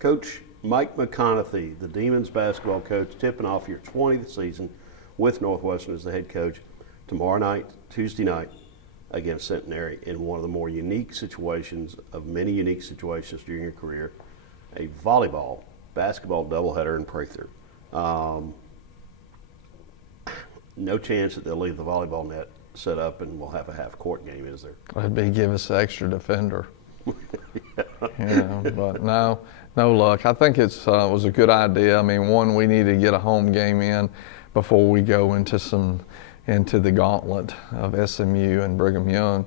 Coach Mike McConathy, the Demons basketball coach, tipping off your 20th season with Northwestern as the head coach tomorrow night, Tuesday night, against Centenary in one of the more unique situations of many unique situations during your career, a basketball doubleheader in Prather. No chance that they'll leave the volleyball net set up and we'll have a half-court game, is there? It'd be give us an extra defender. But no luck. I think it was a good idea. I mean, one, we need to get a home game in before we go into the gauntlet of SMU and Brigham Young.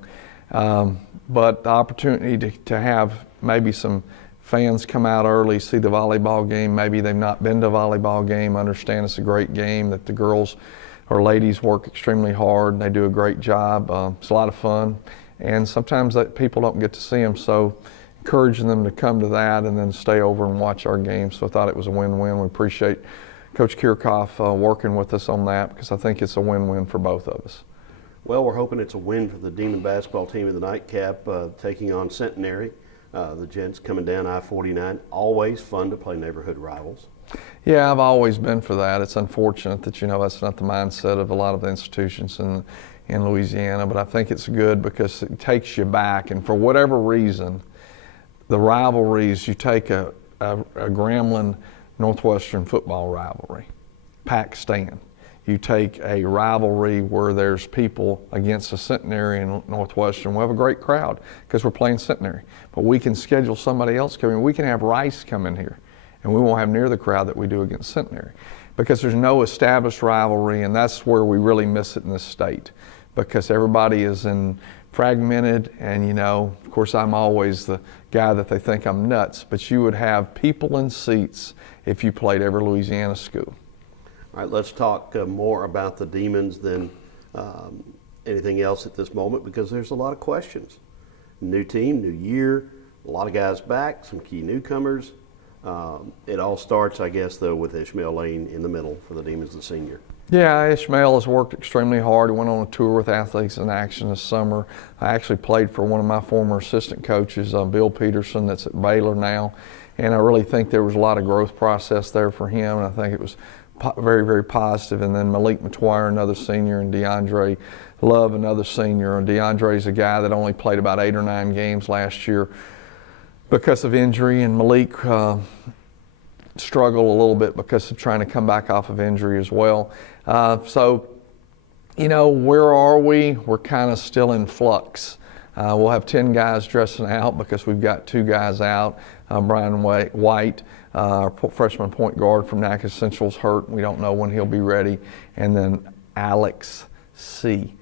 But the opportunity to have maybe some fans come out early, see the volleyball game. Maybe they've not been to a volleyball game, understand it's a great game, that the girls or ladies work extremely hard and they do a great job. It's a lot of fun, and sometimes that people don't get to see them, so encouraging them to come to that and then stay over and watch our game. So I thought it was a win-win. We appreciate Coach Kirchhoff working with us on that, because I think it's a win-win for both of us. Well, we're hoping it's a win for the Demon basketball team in the nightcap, taking on Centenary. The Gents coming down I-49. Always fun to play neighborhood rivals. Yeah, I've always been for that. It's unfortunate that, that's not the mindset of a lot of the institutions in Louisiana, but I think it's good because it takes you back. And for whatever reason, the rivalries, you take a Grambling Northwestern football rivalry, pack stand. You take a rivalry where there's people against a Centenary and Northwestern. We'll have a great crowd because we're playing Centenary. But we can schedule somebody else coming. We can have Rice come in here, and we won't have near the crowd that we do against Centenary, because there's no established rivalry, and that's where we really miss it in this state, because everybody is fragmented, and of course I'm always the guy that they think I'm nuts, but you would have people in seats if you played every Louisiana school. All right, let's talk more about the Demons than anything else at this moment, because there's a lot of questions. New team, new year, a lot of guys back, some key newcomers. It all starts, I guess, though, with Ishmael Lane in the middle for the Demons, the senior. Yeah, Ishmael has worked extremely hard. He went on a tour with Athletes in Action this summer. I actually played for one of my former assistant coaches, Bill Peterson, that's at Baylor now. And I really think there was a lot of growth process there for him, and I think it was very, very positive. And then Malik McTwire, another senior, and DeAndre Love, another senior. And DeAndre's a guy that only played about 8 or 9 games last year because of injury, and Malik struggled a little bit because of trying to come back off of injury as well. So, where are we? We're kind of still in flux. We'll have 10 guys dressing out because we've got 2 guys out. Brian White, our freshman point guard from Natchez Central's hurt. We don't know when he'll be ready. And then Alex C.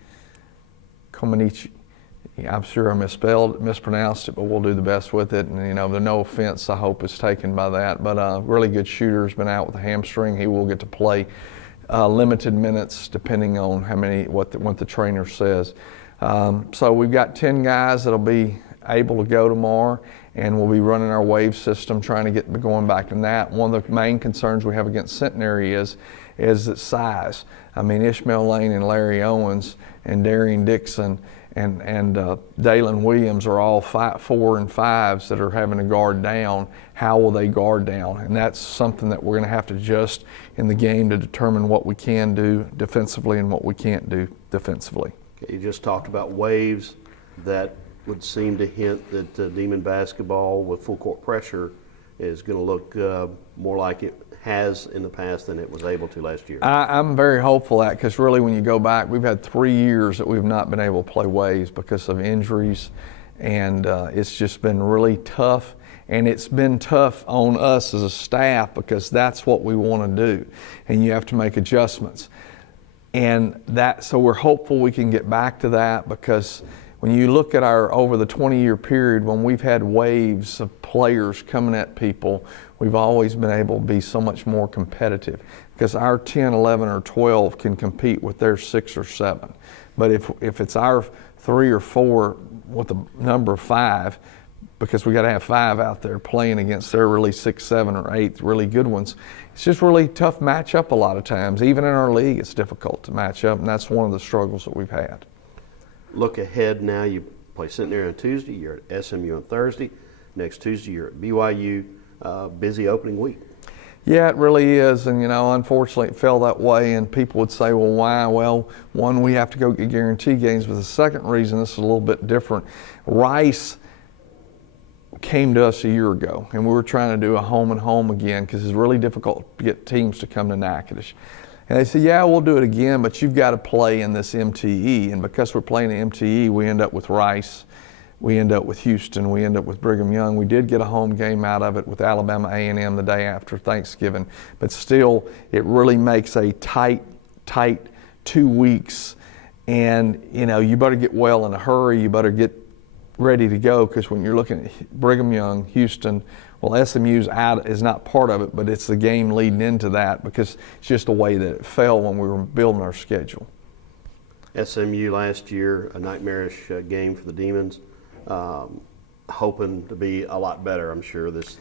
Comanici. I'm sure I mispronounced it, but we'll do the best with it. And, the no offense, I hope, is taken by that. But really good shooter, has been out with a hamstring. He will get to play limited minutes depending on what the trainer says. So we've got 10 guys that'll be able to go tomorrow, and we'll be running our wave system, trying to get going back in that. One of the main concerns we have against Centenary is its size. I mean, Ishmael Lane and Larry Owens and Darian Dixon and Dalen Williams are all 4 and 5s that are having to guard down. How will they guard down? And that's something that we're going to have to adjust in the game to determine what we can do defensively and what we can't do defensively. Okay, you just talked about waves. That would seem to hint that Demon basketball with full court pressure is going to look more like it has in the past than it was able to last year. I'm very hopeful that, because really when you go back, we've had 3 years that we've not been able to play waves because of injuries, and it's just been really tough. And it's been tough on us as a staff because that's what we want to do, and you have to make adjustments. So we're hopeful we can get back to that, because when you look at over the 20-year period, when we've had waves of players coming at people, we've always been able to be so much more competitive, because our 10, 11, or 12 can compete with their 6 or 7. But if it's our 3 or 4 with a number of 5, because we got to have 5 out there playing against their really 6, 7, or 8 really good ones, it's just really tough matchup a lot of times. Even in our league, it's difficult to match up, and that's one of the struggles that we've had. Look ahead now. You play Centenary on Tuesday. You're at SMU on Thursday. Next Tuesday, you're at BYU. busy opening week. Yeah, it really is, and unfortunately it fell that way, and people would say, well, why? Well, one, we have to go get guarantee games, but the second reason, this is a little bit different. Rice came to us a year ago, and we were trying to do a home and home again because it's really difficult to get teams to come to Natchitoches. And they said, yeah, we'll do it again, but you've got to play in this MTE, and because we're playing the MTE, we end up with Rice. We end up with Houston. We end up with Brigham Young. We did get a home game out of it with Alabama A&M the day after Thanksgiving, but still, it really makes a tight 2 weeks. And you better get well in a hurry. You better get ready to go, because when you're looking at Brigham Young, Houston, well, SMU's out is not part of it, but it's the game leading into that because it's just the way that it fell when we were building our schedule. SMU last year, a nightmarish game for the Demons. Hoping to be a lot better, I'm sure, this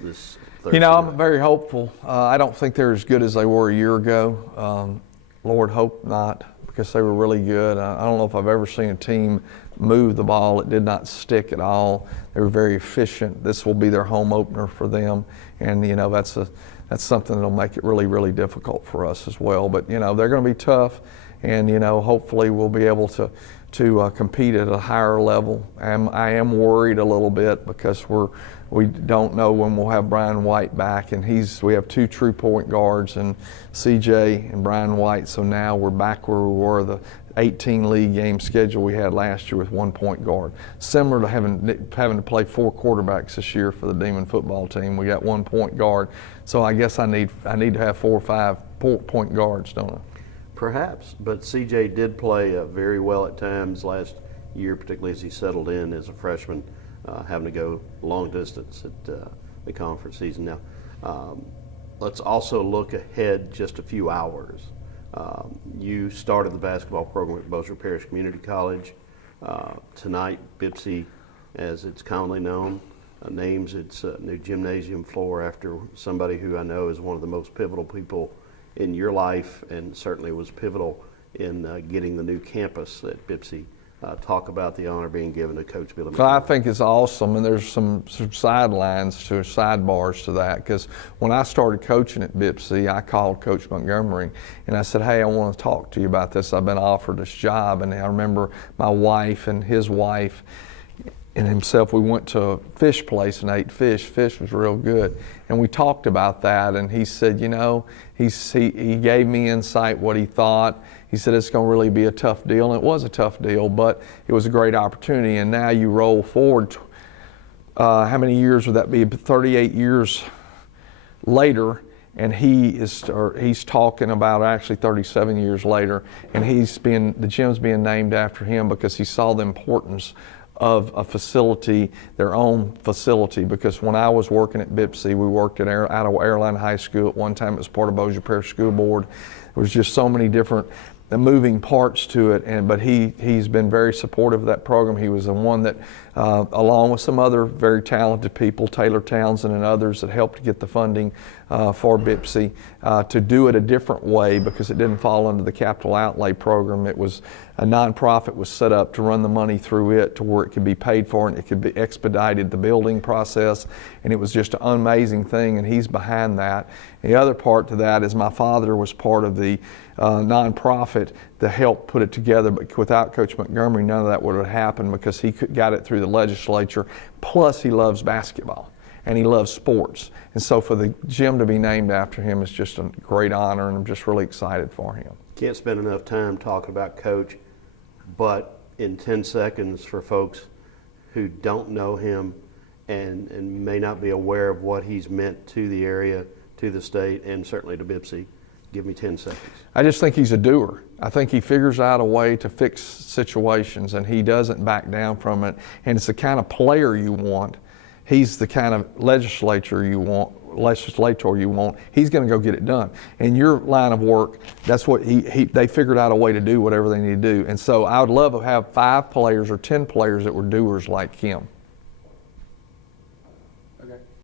Thursday. I'm very hopeful. I don't think they're as good as they were a year ago. Lord, hope not, because they were really good. I don't know if I've ever seen a team move the ball. It did not stick at all. They were very efficient. This will be their home opener for them, and that's something that'll make it really, really difficult for us as well. But they're going to be tough, and hopefully we'll be able to compete at a higher level. I am worried a little bit because we don't know when we'll have Brian White back, and we have 2 true point guards, and CJ and Brian White. So now we're back where we were, the 18 league game schedule we had last year with 1 point guard. Similar to having to play 4 quarterbacks this year for the Demon football team. We got 1 point guard. So I guess I need to have 4 or 5 point guards, don't I? Perhaps, but CJ did play very well at times last year, particularly as he settled in as a freshman, having to go long distance at the conference season. Now, let's also look ahead just a few hours. You started the basketball program at Bossier Parish Community College. Tonight, Bipsy, as it's commonly known, names its new gymnasium floor after somebody who I know is one of the most pivotal people in your life, and certainly was pivotal in getting the new campus at Bipsy. Talk about the honor being given to Coach Billy McConathy. So I think it's awesome, and there's some sidebars to that, because when I started coaching at Bipsy, I called Coach Montgomery and I said, hey, I want to talk to you about this. I've been offered this job. And I remember my wife and his wife and himself, we went to a fish place and ate fish. Fish was real good. And we talked about that, and he said, he gave me insight what he thought. He said it's going to really be a tough deal, and it was a tough deal, but it was a great opportunity. And now you roll forward, how many years would that be? 38 years later, and he's talking about actually 37 years later, and the gym's being named after him because he saw the importance of a facility, their own facility. Because when I was working at Bipsy, we worked out of Airline High School. At one time it was part of Bossier Parish School Board. There was just so many different moving parts to it, but he's been very supportive of that program. He was the one that, along with some other very talented people, Taylor Townsend and others, that helped get the funding for Bipsy to do it a different way, because it didn't fall under the capital outlay program. It was a nonprofit was set up to run the money through it to where it could be paid for and it could be expedited the building process, and it was just an amazing thing, and he's behind that. The other part to that is my father was part of the nonprofit to help put it together, but without Coach Montgomery, none of that would have happened, because he got it through the legislature. Plus, he loves basketball and he loves sports, and so for the gym to be named after him is just a great honor, and I'm just really excited for him. Can't spend enough time talking about Coach, but in 10 seconds for folks who don't know him and may not be aware of what he's meant to the area, to the state, and certainly to Bipsy. Give me 10 seconds. I just think he's a doer. I think he figures out a way to fix situations, and he doesn't back down from it. And it's the kind of player you want. He's the kind of legislator you want. He's going to go get it done. In your line of work, that's what they figured out a way to do whatever they need to do. And so I would love to have 5 players or 10 players that were doers like him.